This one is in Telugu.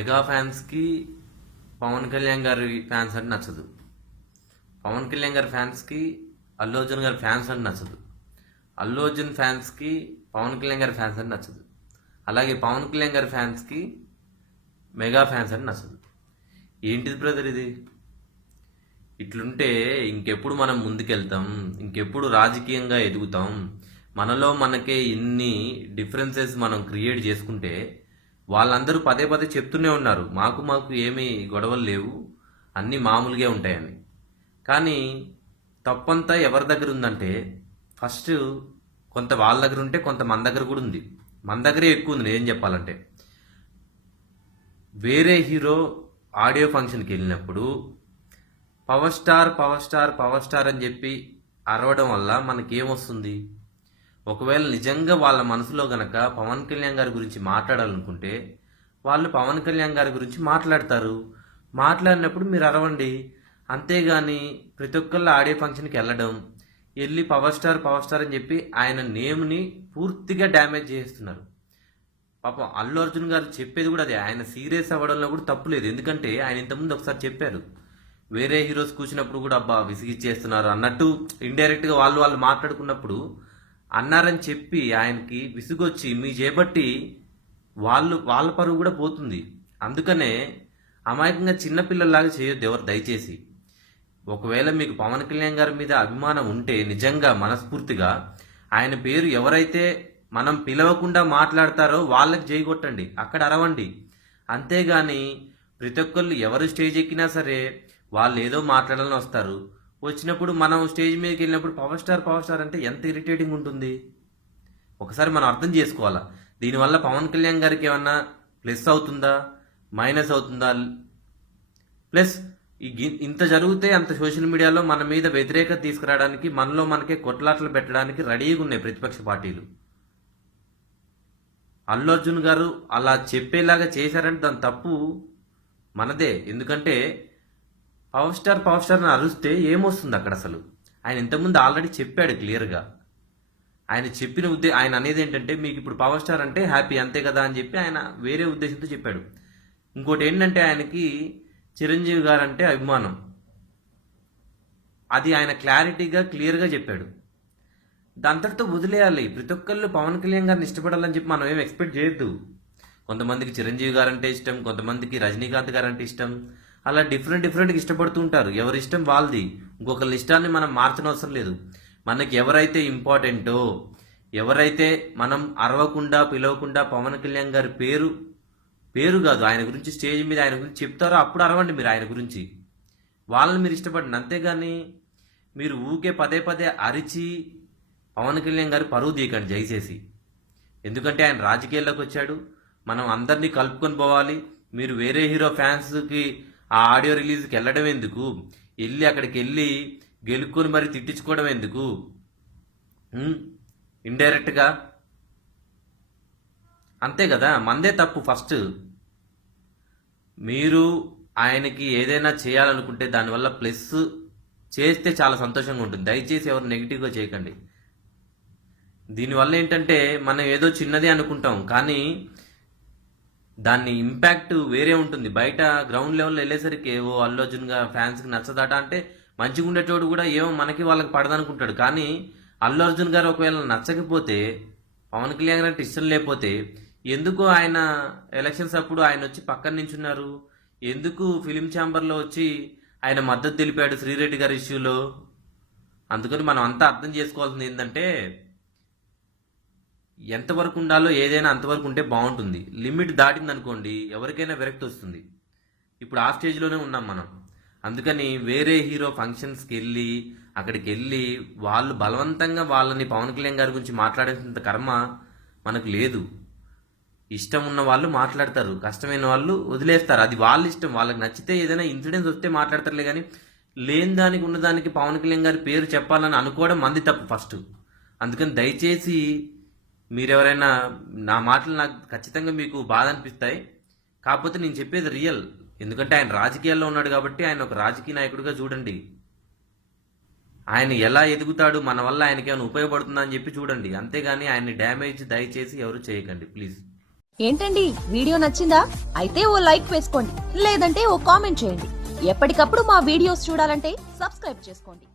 మెగా ఫ్యాన్స్కి పవన్ కళ్యాణ్ గారి ఫ్యాన్స్ అంటే నచ్చదు. పవన్ కళ్యాణ్ గారి ఫ్యాన్స్కి అల్లు అర్జున్ గారి ఫ్యాన్స్ అంటే నచ్చదు. అల్లు అర్జున్ ఫ్యాన్స్కి పవన్ కళ్యాణ్ గారి ఫ్యాన్స్ అంటే నచ్చదు. అలాగే పవన్ కళ్యాణ్ గారి ఫ్యాన్స్కి మెగా ఫ్యాన్స్ అంటే నచ్చదు. ఏంటిది బ్రదర్ ఇది? ఇట్లుంటే ఇంకెప్పుడు మనం ముందుకెళ్తాం ఇంకెప్పుడు రాజకీయంగా ఎదుగుతాం మనలో మనకే ఇన్ని డిఫరెన్సెస్ మనం క్రియేట్ చేసుకుంటే వాళ్ళందరూ పదే పదే చెప్తూనే ఉన్నారు. మాకు మాకు ఏమీ గొడవలు లేవు. అన్నీ మామూలుగా ఉంటాయని. కానీ తప్పంతా ఎవరి దగ్గర ఉందంటే ఫస్ట్ కొంత వాళ్ళ దగ్గర ఉంటే కొంత మన దగ్గర కూడా ఉంది. మన దగ్గరే ఎక్కువ ఉంది ఏం చెప్పాలంటే. వేరే హీరో ఆడియో ఫంక్షన్కి వెళ్ళినప్పుడు power star power star power star అని చెప్పి అరవడం వల్ల మనకేమొస్తుంది ఒకవేళ నిజంగా వాళ్ళ మనసులో గనక పవన్ కళ్యాణ్ గారి గురించి మాట్లాడాలనుకుంటే వాళ్ళు పవన్ కళ్యాణ్ గారి గురించి మాట్లాడతారు. మాట్లాడినప్పుడు మీరు అరవండి. అంతేగాని ప్రతి ఒక్కళ్ళు ఆడియో ఫంక్షన్కి వెళ్ళడం వెళ్ళి పవర్ స్టార్ పవర్ స్టార్ అని చెప్పి ఆయన నేమ్ని పూర్తిగా డ్యామేజ్ చేస్తున్నారు పాపం అల్లు అర్జున్ గారు చెప్పేది కూడా అదే. ఆయన సీరియస్ అవ్వడంలో కూడా తప్పు లేదు. ఎందుకంటే ఆయన ఇంతకుముందు ఒకసారి చెప్పారు. వేరే హీరోస్ కూర్చున్నప్పుడు కూడా అబ్బా విసిగిచ్చేస్తున్నారు అన్నట్టు. ఇండైరెక్ట్గా వాళ్ళు వాళ్ళు మాట్లాడుకున్నప్పుడు అన్నారని చెప్పి ఆయనకి విసుగొచ్చి మీ చేపట్టి వాళ్ళు వాళ్ళ పరువు కూడా పోతుంది. అందుకనే అమాయకంగా చిన్నపిల్లల్లాగా చేయొద్దు ఎవరు దయచేసి. ఒకవేళ మీకు పవన్ కళ్యాణ్ గారి మీద అభిమానం ఉంటే నిజంగా మనస్ఫూర్తిగా ఆయన పేరు ఎవరైతే మనం పిలవకుండా మాట్లాడతారో వాళ్ళకి జై కొట్టండి. అక్కడ అరవండి. అంతేగాని ప్రతి ఒక్కళ్ళు ఎవరు స్టేజ్ ఎక్కినా సరే వాళ్ళు ఏదో మాట్లాడాలని వస్తారు. వచ్చినప్పుడు మనం స్టేజ్ మీదకి వెళ్ళినప్పుడు పవర్ స్టార్ పవర్ స్టార్ అంటే ఎంత ఇరిటేటింగ్ ఉంటుంది? ఒకసారి మనం అర్థం చేసుకోవాలా? దీనివల్ల పవన్ కళ్యాణ్ గారికి ఏమన్నా ప్లస్ అవుతుందా? మైనస్ అవుతుందా? ప్లస్ ఇంత జరిగితే అంత సోషల్ మీడియాలో మన మీద వ్యతిరేకత తీసుకురావడానికి మనలో మనకే కొట్లాటలు పెట్టడానికి రెడీగా ఉన్నాయి ప్రతిపక్ష పార్టీలు. అల్లు అర్జున్ గారు అలా చెప్పేలాగా చేశారంటే దాని తప్పు మనదే. ఎందుకంటే పవర్ స్టార్ పవర్ స్టార్ అని అరుస్తే ఏమొస్తుంది అక్కడ అసలు? ఆయన ఇంతకుముందు ఆల్రెడీ చెప్పాడు క్లియర్గా ఆయన చెప్పిన ఉద్దే ఆయన అనేది ఏంటంటే మీకు ఇప్పుడు పవర్ స్టార్ అంటే హ్యాపీ అంతే కదా అని చెప్పి ఆయన వేరే ఉద్దేశంతో చెప్పాడు. ఇంకోటి ఏంటంటే ఆయనకి చిరంజీవి గారు అంటే అభిమానం. అది ఆయన క్లారిటీగా క్లియర్గా చెప్పాడు. దాంతటితో వదిలేయాలి. ప్రతి ఒక్కళ్ళు పవన్ కళ్యాణ్ గారిని ఇష్టపడాలని చెప్పి మనం ఏం ఎక్స్పెక్ట్ చేయొద్దు. కొంతమందికి చిరంజీవి గారు అంటే ఇష్టం కొంతమందికి రజనీకాంత్ గారు అంటే ఇష్టం అలా డిఫరెంట్ డిఫరెంట్గా ఇష్టపడుతూ ఉంటారు. ఎవరి ఇష్టం వాళ్ళది. ఇంకొకరి ఇష్టాన్ని మనం మార్చనవసరం లేదు. మనకి ఎవరైతే ఇంపార్టెంటో ఎవరైతే మనం అరవకుండా పిలవకుండా పవన్ కళ్యాణ్ గారి పేరు పేరు కాదు ఆయన గురించి స్టేజ్ మీద ఆయన గురించి చెప్తారో అప్పుడు అరవండి మీరు ఆయన గురించి. వాళ్ళని మీరు ఇష్టపడండి. అంతేగాని మీరు ఊకే పదే పదే అరిచి పవన్ కళ్యాణ్ గారు పరువు తీయకండి దయచేసి ఎందుకంటే ఆయన రాజకీయాల్లోకి వచ్చాడు. మనం అందరినీ కలుపుకొని పోవాలి. మీరు వేరే హీరో ఫ్యాన్స్కి ఆ ఆడియో రిలీజ్కి వెళ్ళడం ఎందుకు? వెళ్ళి అక్కడికి వెళ్ళి గెలుక్కొని మరి తిట్టించుకోవడం ఎందుకు? ఇండైరెక్ట్గా? అంతే కదా? మందే తప్పు ఫస్ట్. మీరు ఆయనకి ఏదైనా చేయాలనుకుంటే దానివల్ల ప్లస్ చేస్తే చాలా సంతోషంగా ఉంటుంది. దయచేసి ఎవరు నెగిటివ్గా చేయకండి. దీనివల్ల ఏంటంటే మనం ఏదో చిన్నది అనుకుంటాం. కానీ దాన్ని ఇంపాక్ట్ వేరే ఉంటుంది. బయట గ్రౌండ్ లెవెల్లో వెళ్ళేసరికి ఓ అల్లు అర్జున్గా ఫ్యాన్స్కి నచ్చదట అంటే మంచిగా ఉండేటోడు కూడా ఏమో మనకి వాళ్ళకి పడదనుకుంటాడు. కానీ అల్లు అర్జున్ గారు ఒకవేళ నచ్చకపోతే పవన్ కళ్యాణ్ గారు ఇష్టం లేకపోతే ఎందుకు ఆయన ఎలక్షన్స్ అప్పుడు ఆయన వచ్చి పక్కన నించున్నారు? ఎందుకు ఫిలిం ఛాంబర్లో వచ్చి ఆయన మద్దతు తెలిపాడు శ్రీరెడ్డి గారి ఇష్యూలో అందుకని మనం అంతా అర్థం చేసుకోవాల్సింది ఏంటంటే ఎంతవరకు ఉండాలో ఏదైనా అంతవరకు ఉంటే బాగుంటుంది. లిమిట్ దాటింది అనుకోండి ఎవరికైనా విరక్తి వస్తుంది. ఇప్పుడు ఆ స్టేజ్లోనే ఉన్నాం మనం. అందుకని వేరే హీరో ఫంక్షన్స్కి వెళ్ళి అక్కడికి వెళ్ళి వాళ్ళు బలవంతంగా వాళ్ళని పవన్ కళ్యాణ్ గారి గురించి మాట్లాడేసినంత కర్మ మనకు లేదు. ఇష్టం ఉన్న వాళ్ళు మాట్లాడతారు కష్టమైన వాళ్ళు వదిలేస్తారు. అది వాళ్ళ ఇష్టం వాళ్ళకి నచ్చితే ఏదైనా ఇన్సిడెంట్స్ వస్తే మాట్లాడతారులే కానీ లేని దానికి ఉన్నదానికి పవన్ కళ్యాణ్ గారి పేరు చెప్పాలని అనుకోవడం మంది తప్పు ఫస్ట్. అందుకని దయచేసి మీరెవరైనా నా మాటలు నాకు ఖచ్చితంగా మీకు బాధ అనిపిస్తాయి. కాకపోతే నేను చెప్పేది రియల్ ఎందుకంటే ఆయన రాజకీయాల్లో ఉన్నాడు కాబట్టి ఆయన ఒక రాజకీయ నాయకుడిగా చూడండి. ఆయన ఎలా ఎదుగుతాడు మన వల్ల ఆయనకి ఏమైనా ఉపయోగపడుతుందా అని చెప్పి చూడండి. అంతేగాని ఆయన్ని డ్యామేజ్ దయచేసి ఎవరు చేయకండి ప్లీజ్ ఏంటండి వీడియో నచ్చిందా? అయితే ఓ లైక్ వేసుకోండి లేదంటే ఓ కామెంట్ చేయండి. ఎప్పటికప్పుడు మా వీడియోస్ చూడాలంటే సబ్స్క్రైబ్ చేసుకోండి.